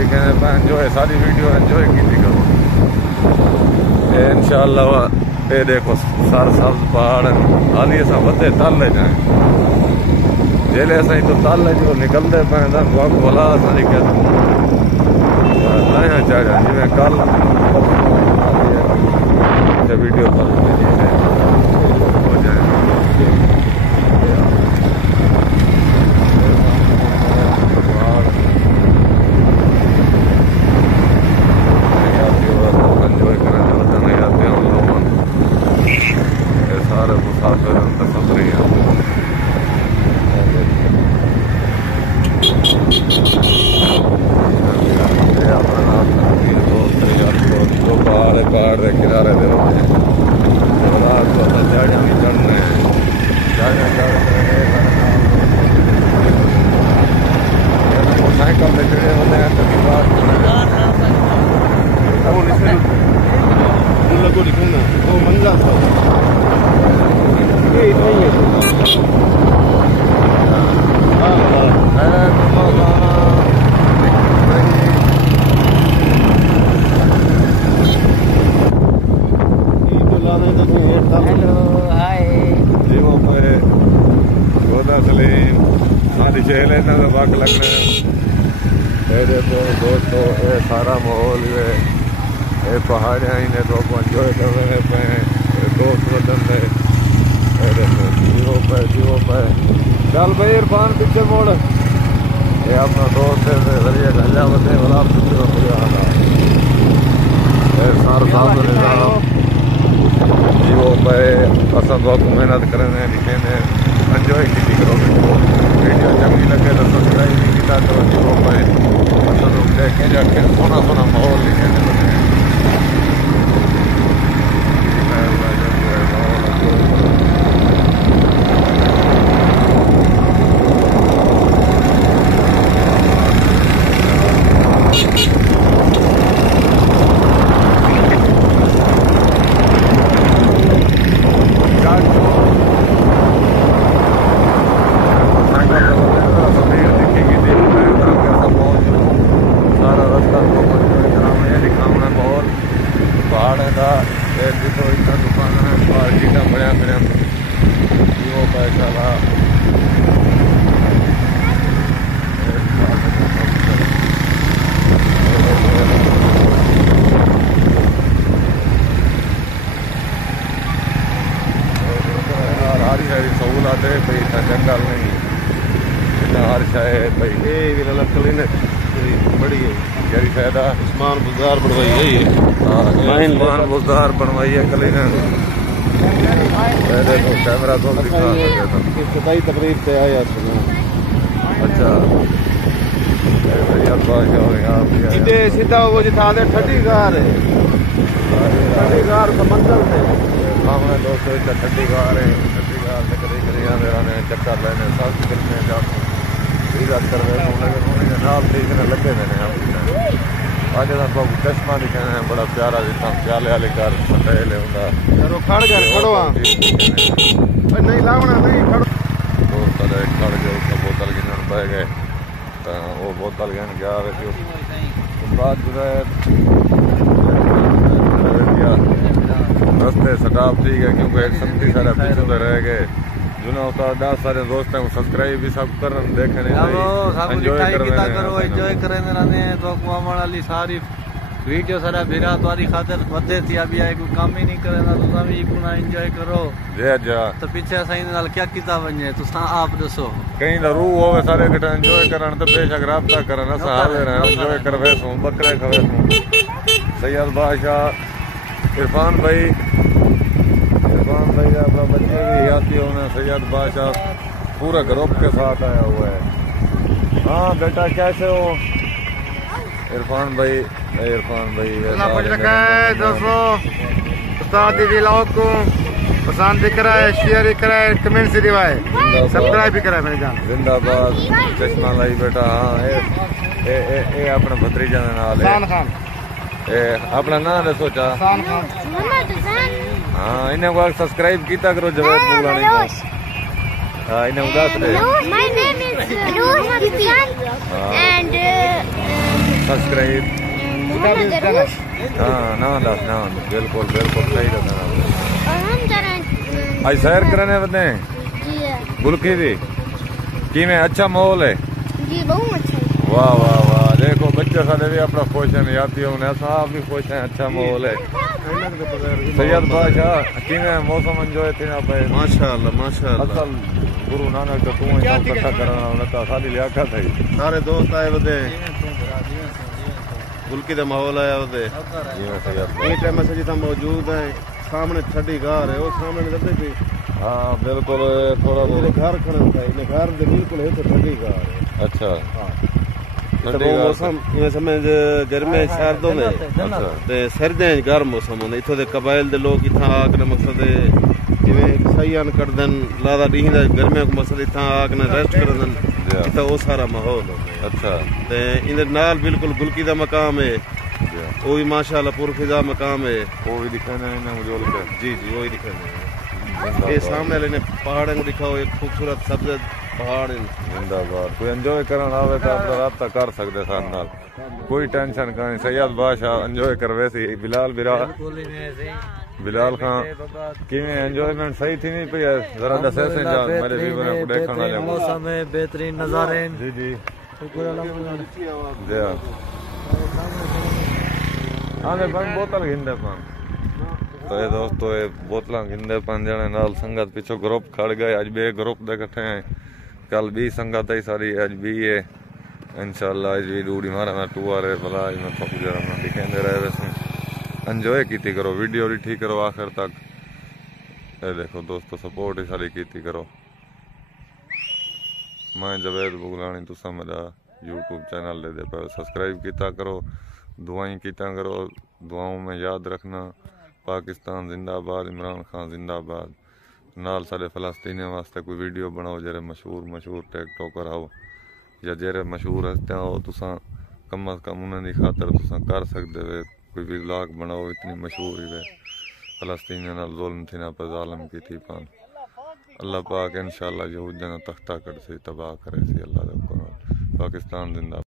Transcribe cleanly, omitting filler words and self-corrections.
लिखे हैं एंजॉय सारी वीडियो एंजॉय की करो इंशाअल्लाह। ये देखो सार सब्ज पहाड़ हाली अस वे तल जाए जेले असाई तो तल जो निकलते पे वक्त भला असांजी नया चाढ़िया जिमें कल वीडियो कॉल हो जाए। एंजॉय करने बताने जाते हैं उन लोगों ये सारे मुसाफिर तकबरी पहाड़ के किनारे दे रात को झाड़ियाँ भी चढ़ रहे हैं मोटरसाइकिल में चढ़े होते हैं लगो दिखना वो मंगा था चेहरे वक्त लगना देखो दोस्तों ये सारा माहौल ये पहाड़ियाँ इन्हें तो एंजॉय कर रहे पे दोस्त वतन से जीरो पे चल भाई इरफान पीछे मोड़ ये अपना दोस्त है जरिए गंजा बते वाला सारा जीरो पे असा बहुत मेहनत करें लिखे एंजॉय की करो वीडियो चंगी लगे तो सब्सक्राइब भी किया करो जीरो पे मतलब देखे जाके सोना सोना माहौल लिखे सहूलत है भाई इतना जंगल नहीं इतना हर शायद भाई ये लकड़ी ने बड़ी गहरी फायदा उस्मान बुज़दार बनवाई है ये उस्मान बुज़दार बनवाई है कली ने तो कैमरा तो दिखा सताई तकरीब से आया अच्छा सीधा वो जो था ठंडी गार है ठंडी गार का मंजर है सामने दोस्तों इतना ठंडी गार है चक्कर लेने सब करने कर नाल देखने लगे अज तो चश्मा दिखे बड़ा प्यारा जितना प्याले वाले घर पटेल खड़ नहीं लावना नहीं दोस्त खड़ गए उसने बोतल गिनन पै गए तो वो बोतल गिन गया बाद रस्ते स्टाफ ठीक है क्योंकि एक संगती सारे पीछे रह गए जुना होता 10 सारे दोस्त हैं सब्सक्राइब भी सब कर देखने एंजॉय करने तो वाली सारी वीडियो सारा भिरा तुम्हारी खातिर वधे थी अभी आए कोई काम ही नहीं करे ना तुम भी पुना एंजॉय करो जे जा तो पीछे सही नाल क्या किता वने तो आप दसो कहीं दा रूह होवे सारे इकट्ठे एंजॉय करन तो बेशक राबता करन अस हाले रह एंजॉय करवे सो बकरे खवे सो सैयद बादशाह इरफान भाई अपना बच्चे भी याती होना सैयद बादशाह पूरा ग्रुप के साथ आया हुआ है। हाँ बेटा कैसे हो इरफान भाई दोस्तों उस्ताद व्लॉग को पसंद भी कराए शेयर भी कराए कमेंट से दिवाए सब्सक्राइब भी कराए मेरे जान जिंदाबाद चश्मा लाई बेटा। हाँ ए अपना भतीजा ने नाल है अपना नाम दसो चा हाँ इन्हें को सब्सक्राइब किया करो जवेद मुगलानी को हाँ इन्हें दस दे सब्सक्राइब हाँ ना दस ना बिल्कुल बिल्कुल सही रहना आज सैर करने बदे गुलकी दी कि में अच्छा माहौल है जी बहुत अच्छा है। वाह वाह वाह देखो बच्चे सारे भी अपना खुश हैं यात्री होने साहब भी खुश हैं अच्छा माहौल है सैयद बादशाह कि मौसम एंजॉय थे पे माशाअल्लाह माशाअल्लाह असल गुरु नानक तो तू इकट्ठा करना उनका सारी लियाकत है सारे दोस्त आए बदे गुलकी का माहौल आया बदे ये टाइम से जितना मौजूद है सामने छठी घर है वो सामने करते पे हाँ बिल्कुल थोड़ा बहुत घर खड़ा है इन घर दे बिल्कुल है तो छठी घर है अच्छा हां मौसम ये समय गर्मी सर्दों में ते सर्दियां गर्म मौसम होंदा इथों दे कबाइल दे लोग इथा आके मकसद जिवें सयान करदन लादा दींदा गर्मियों को मकसद इथा आके रेस्ट करदन इथा वो सारा माहौल होंदा अच्छा ते इन नाल बिल्कुल गुलकी दा मकाम है वो भी माशाल्लाह पुरफिजा मकाम है वो भी दिखाना है ना मुझे जी जी वो ही दिखाना है ये सामने वाले ने पहाड़ों को दिखाओ एक खूबसूरत सब्ज पहाड़ जिंदाबाद कोई एंजॉय करना आवे तो आप राब्ता कर सकते साथ नाल कोई टेंशन नहीं सैयद बादशाह एंजॉय कर वैसे बिलाल खान किवें एंजॉयमेंट सही थी नहीं पे जरा दसे से जा मेरे व्यूअर को देखना ले मौसम है बेहतरीन नजारे जी जी शुक्र अल्लाह जी आने बंद बोतल गिंदे पान तो ये दोस्तों ये बोतल गिंदे पान जने नाल संगत पीछे ग्रुप खड़ गए आज बे ग्रुप दे इकट्ठे हैं कल भी संगत है सारी आज भी है इंशाल्लाह आज भी डूडी मारा ना टूर है भला आज मैं थक जरा ना दिखेंदे रहे वैसे एंजॉय कीती करो वीडियो भी ठीक करो आखिर तक ये देखो दोस्तों सपोर्ट ही सारी कीती करो मैं जवेद बुगलानी तुसा मेरा यूट्यूब चैनल ले दे पर सब्सक्राइब कीता करो दुआएं कीता करो दुआओं में याद रखना पाकिस्तान जिंदाबाद इमरान खान जिंदाबाद नाल सारे फलस्तीनी वास्ते कोई वीडियो बनाओ जेरे मशहूर टिकटॉकर आओ या जेरे मशहूर हस्ते हो तुसा कम अज कम उन्होंने खातर तुसा कर सकते वे कोई भी व्लॉग बनाओ इतनी मशहूर ही वे फलस्तीनी नाल जुल्म थी ना पर जालिम की थी पान अल्लाह पाक इंशाल्लाह यहूद जना तख्ता कर से तबाह करे सी अल्लाह पाकिस्तान जिंदाबाद।